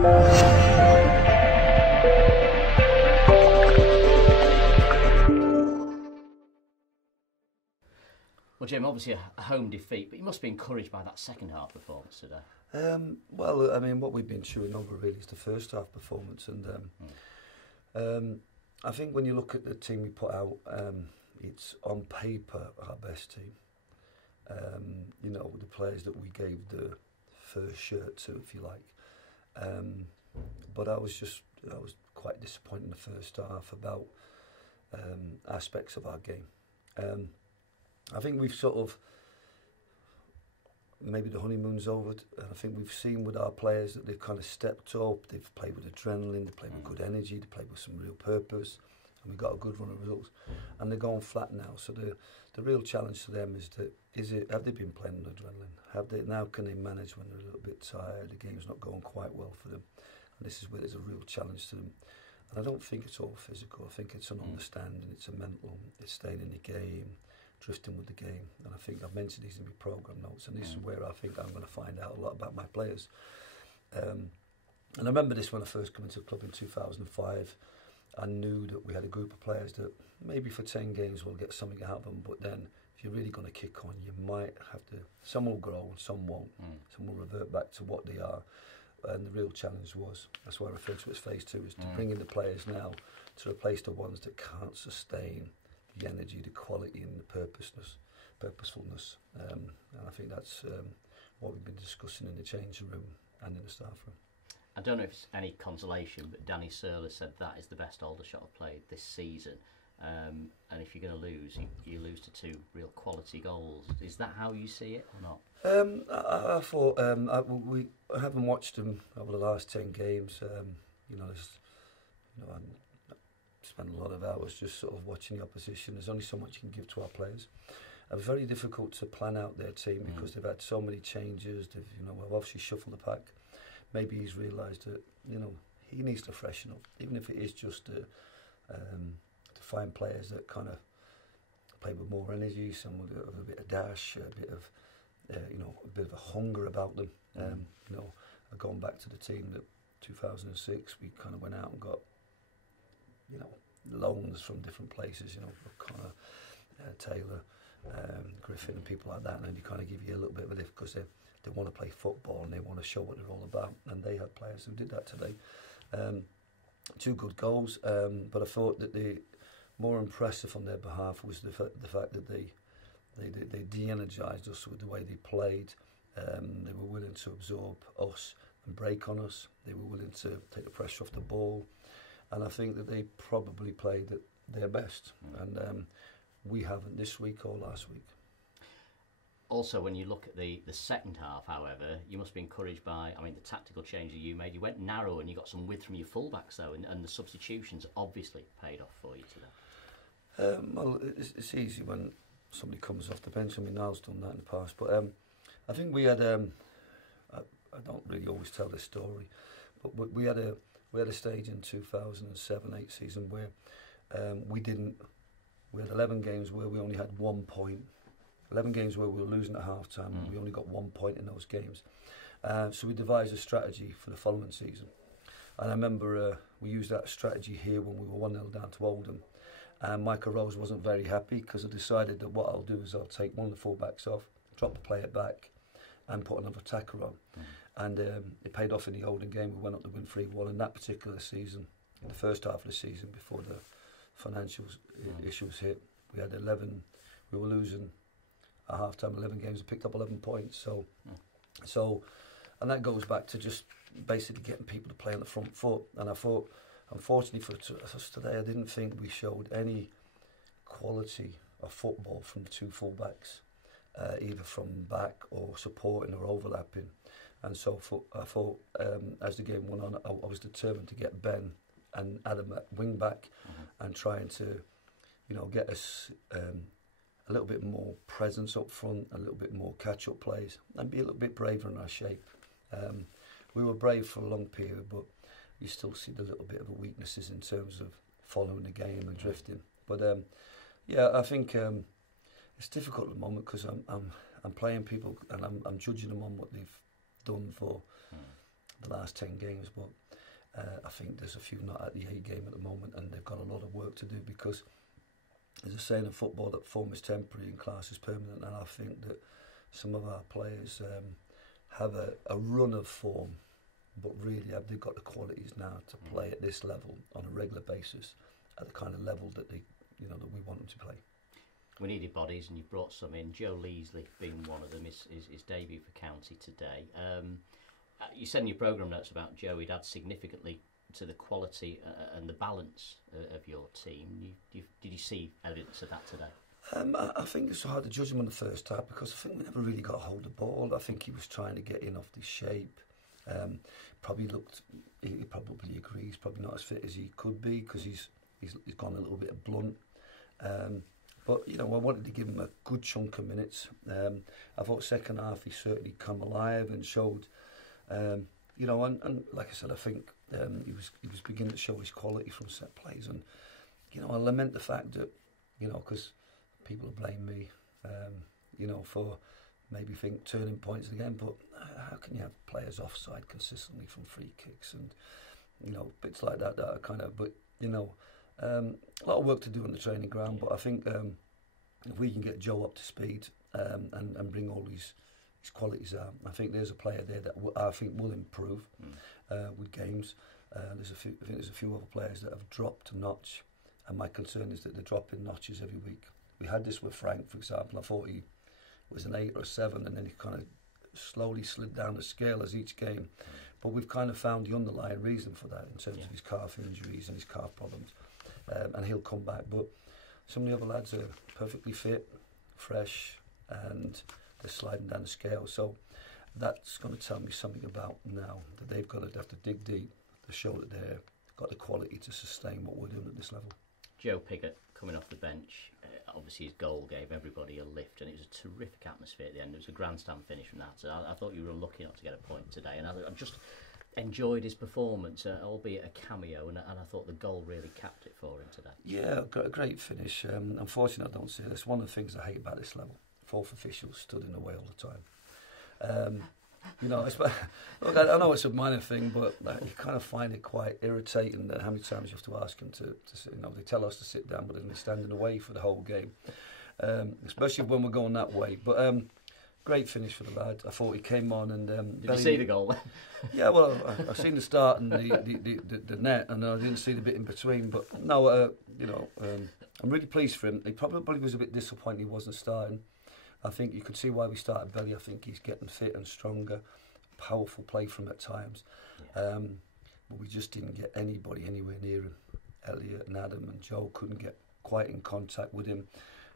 Well, Jim, obviously a home defeat, but you must be encouraged by that second half performance today. Well, I mean, what we've been chewing over really is the first half performance, and I think when you look at the team we put out, it's on paper our best team. You know, the players that we gave the first shirt to, if you like. But I was quite disappointed in the first half about aspects of our game. I think we've sort of, maybe the honeymoon's over, and I think we've seen with our players that they've kind of stepped up, they've played with adrenaline, they've played with good energy, they've played with some real purpose, and we've got a good run of results. And they're going flat now, so the real challenge to them is have they been playing with adrenaline? Now can they manage when they're a little bit tired, the game's not going quite well for them? And this is where there's a real challenge to them. And I don't think it's all physical, I think it's an understanding, it's a mental, it's staying in the game, drifting with the game. And I think I've mentioned these in my programme notes, and this is where I think I'm going to find out a lot about my players. And I remember this when I first came into the club in 2005. I knew that we had a group of players that maybe for 10 games we'll get something out of them, but then if you're really going to kick on, you might have to, some will grow, some won't, some will revert back to what they are. And the real challenge was, that's why I refer to it as phase 2, is to bring in the players now to replace the ones that can't sustain the energy, the quality and the purposefulness. And I think that's what we've been discussing in the changing room and in the staff room. I don't know if it's any consolation, but Danny Searle said that is the best Aldershot have played this season. And if you're going to lose, you lose to 2 real quality goals. Is that how you see it or not? I thought we haven't watched them over the last 10 games. I spent a lot of hours just sort of watching the opposition. There's only so much you can give to our players. It's very difficult to plan out their team because they've had so many changes. We've obviously shuffled the pack. Maybe he's realised that he needs to freshen up, even if it is just to find players that kind of play with more energy, some with a bit of dash, a bit of a bit of a hunger about them. Going back to the team that 2006, we kind of went out and got loans from different places, Connor, Taylor, Griffin and people like that, and then they kind of give you a little bit of a lift because they want to play football and they want to show what they're all about, and they had players who did that today. 2 good goals, but I thought that the more impressive on their behalf was the fact that they de-energised us with the way they played. They were willing to absorb us and break on us. They were willing to take the pressure off the ball. And I think that they probably played at their best. And we haven't this week or last week. Also, when you look at the second half, however, you must be encouraged by, the tactical changes you made. You went narrow and you got some width from your fullbacks, though, and the substitutions obviously paid off for you today. Well, it's easy when somebody comes off the bench. Niall's done that in the past. But I think we had, I don't really always tell this story, but we had a stage in 2007-8 season where we had 11 games where we only had 1 point. 11 games where we were losing at half-time and we only got 1 point in those games. So we devised a strategy for the following season. And I remember we used that strategy here when we were 1-0 down to Oldham. And Michael Rose wasn't very happy because I decided that what I'll do is I'll take one of the full-backs off, drop the player back and put another attacker on. And it paid off in the Oldham game. We went up to win 3-1 in that particular season, in the first half of the season before the financial issues hit. We had 11, we were losing at half-time 11 games, we picked up 11 points. So, and that goes back to just basically getting people to play on the front foot. And I thought, unfortunately for us today, I didn't think we showed any quality of football from the 2 full-backs, either from back or supporting or overlapping. And so I thought, as the game went on, I was determined to get Ben and Adam at wing-back and trying to, get us a little bit more presence up front, a little bit more catch-up plays, and be a little bit braver in our shape. We were brave for a long period, but you still see the little bit of weaknesses in terms of following the game and drifting. But I think it's difficult at the moment because I'm playing people and I'm judging them on what they've done for the last 10 games, but I think there's a few not at the A game at the moment, and they've got a lot of work to do, because there's a saying in football that form is temporary and class is permanent, and I think that some of our players have a run of form, but really they've got the qualities now to play at this level on a regular basis, at the kind of level that they, that we want them to play. We needed bodies, and you've brought some in. Joe Leasley being one of them, his debut for County today. You said in your programme notes about Joe, he'd add significantly to the quality and the balance of your team. Did you see evidence of that today? I think it's hard to judge him on the first half, because I think we never really got a hold of the ball. I think he was trying to get in off his shape. He probably agrees, probably not as fit as he could be, because he's gone a little bit blunt. But I wanted to give him a good chunk of minutes. I thought second half he certainly come alive and showed, and like I said, I think he was beginning to show his quality from set plays. And I lament the fact that because people blame me, for maybe turning points again. But how can you have players offside consistently from free kicks and bits like that are kind of, but a lot of work to do on the training ground. But I think if we can get Joe up to speed and bring all his qualities out, I think there's a player there that I think will improve with games. I think there's a few other players that have dropped a notch, and my concern is that they're dropping notches every week. We had this with Frank, for example. I thought he was an 8 or a 7, and then he kind of slowly slid down the scale as each game. But we've kind of found the underlying reason for that in terms of his calf injuries and his calf problems, and he'll come back. But some of the other lads are perfectly fit, fresh, and they're sliding down the scale. So that's going to tell me something about now that they've to dig deep to show that they've got the quality to sustain what we're doing at this level. Joe Piggott coming off the bench, obviously his goal gave everybody a lift, and it was a terrific atmosphere at the end. It was a grandstand finish from that, so I thought you were lucky not to get a point today, and I've just enjoyed his performance, albeit a cameo, and I thought the goal really capped it for him today. Yeah, a great finish. Unfortunately, I don't see this. One of the things I hate about this level, fourth officials stood in the way all the time. Look, I know it's a minor thing, but you kind of find it quite irritating that how many times you have to ask them to sit. They tell us to sit down, but then they stand in the way for the whole game, especially when we're going that way. But great finish for the lad. I thought he came on and. Did you see the goal? Yeah, well, I've seen the start and the net, and I didn't see the bit in between. But no, I'm really pleased for him. He probably was a bit disappointed he wasn't starting. I think you could see why we started Belly. I think he's getting fit and stronger. Powerful play from him at times. Yeah. But we just didn't get anybody anywhere near him. Elliot and Adam and Joe couldn't get quite in contact with him.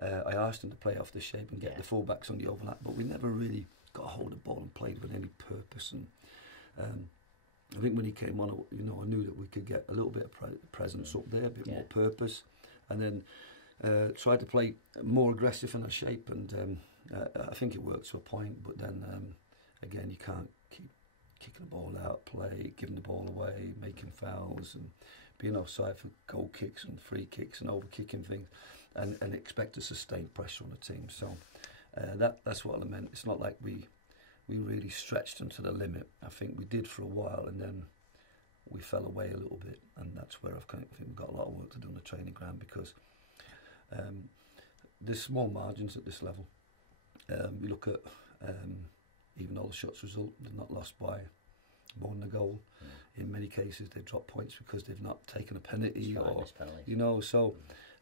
I asked him to play off the shape and get the fullbacks on the overlap, but we never really got a hold of the ball and played with any purpose. And I think when he came on, I knew that we could get a little bit of presence up there, a bit more purpose, and then tried to play more aggressive in our shape, and I think it worked to a point, but then again you can't keep kicking the ball out, play, giving the ball away, making fouls and being offside for goal kicks and free kicks and over kicking things, and expect to sustain pressure on the team. So that's what I meant. It's not like we really stretched them to the limit. I think we did for a while, and then we fell away a little bit, and that's where I think we've got a lot of work to do on the training ground, because there's small margins at this level. You look at even Aldershot's result, they've not lost by more than a goal. In many cases they've dropped points because they've not taken a penalty, so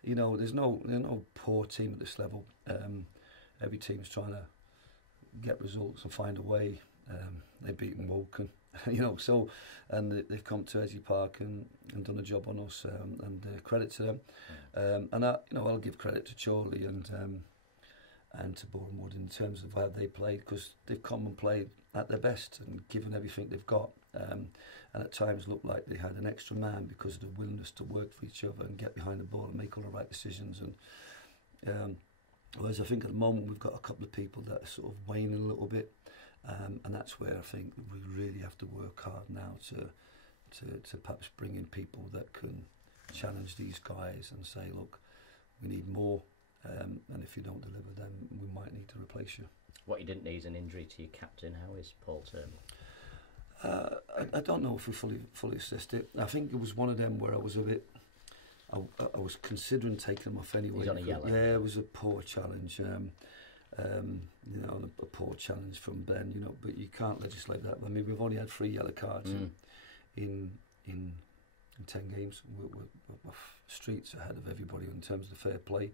there's no poor team at this level. Every team's trying to get results and find a way. They've beaten Woking, and they've come to Edgy Park and done a job on us, and credit to them. And I'll give credit to Chorley and to Boreham Wood in terms of how they played, because they've come and played at their best and given everything they've got, and at times looked like they had an extra man because of the willingness to work for each other and get behind the ball and make all the right decisions. And whereas I think at the moment we've got a couple of people that are sort of waning a little bit, and that's where I think we really have to work hard now to perhaps bring in people that can challenge these guys and say, look, we need more. And if you don't deliver, then we might need to replace you. What you didn't need is an injury to your captain. How is Paul Turner? I don't know if we fully assessed it. I think it was one of them where I was a bit. I was considering taking them off anyway. He's on a yellow. Yeah, it was a poor challenge. You know, a poor challenge from Ben. You know, but you can't legislate that. I mean, we've only had 3 yellow cards in 10 games. We're streets ahead of everybody in terms of the fair play.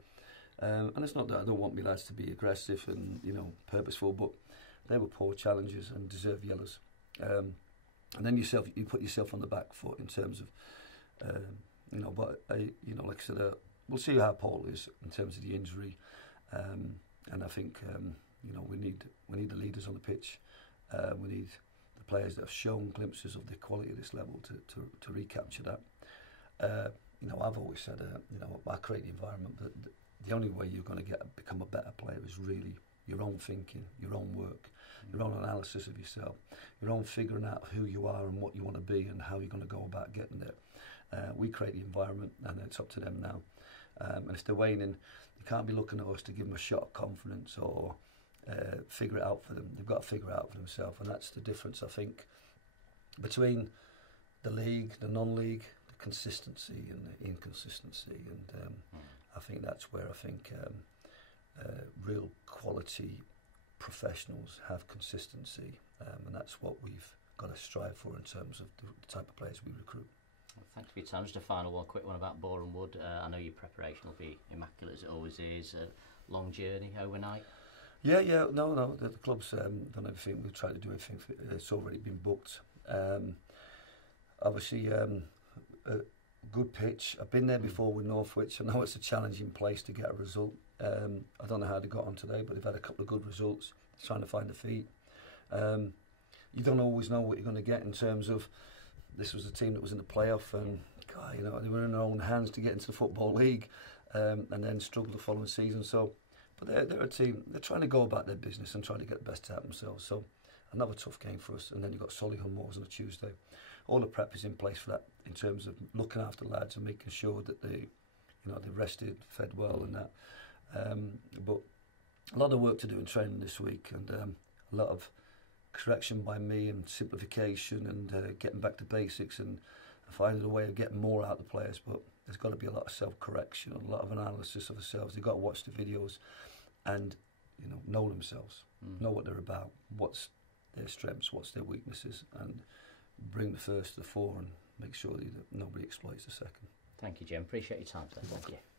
And it's not that I don't want my lads to be aggressive and, you know, purposeful, but they were poor challenges and deserved yellows. And then you put yourself on the back foot in terms of, you know, but you know, like I said, we'll see how Paul is in terms of the injury. And I think, you know, we need the leaders on the pitch. We need the players that have shown glimpses of the quality of this level to recapture that. You know, I've always said, you know, I create the environment that the only way you're going to become a better player is really your own thinking, your own work, your own analysis of yourself, your own figuring out who you are and what you want to be and how you're going to go about getting there. We create the environment, and it's up to them now. And if they're waning, you can't be looking at us to give them a shot of confidence or figure it out for them. They've got to figure it out for themselves, and that's the difference, I think, between the league, the non-league, the consistency and the inconsistency. And I think that's where I think real quality professionals have consistency, and that's what we've got to strive for in terms of the type of players we recruit. Well, thanks for your time. Just a final one, quick one about Boreham Wood. I know your preparation will be immaculate as it always is. A long journey overnight. Yeah, no. The club's done everything. We've tried to do everything. It's already been booked. Obviously, a good pitch. I've been there before with Northwich. I know it's a challenging place to get a result. I don't know how they got on today, but they've had a couple of good results. Trying to find a feet. You don't always know what you're going to get in terms of. This was a team that was in the playoff, and God, you know, they were in their own hands to get into the Football League, and then struggled the following season. So, but they're a team. They're trying to go about their business and trying to get the best out of themselves. So, another tough game for us. And then you've got Solihull Moors on a Tuesday. All the prep is in place for that in terms of looking after the lads and making sure that they, you know, they're rested, fed well, and that. But a lot of work to do in training this week, and a lot of correction by me and simplification and getting back to basics and finding a way of getting more out of the players. But there's got to be a lot of self-correction, a lot of analysis of themselves. They've got to watch the videos and, you know themselves, know what they're about, what's their strengths, what's their weaknesses, and bring the first to the fore and make sure that nobody exploits the second. Thank you, Jim. Appreciate your time today. Thank you.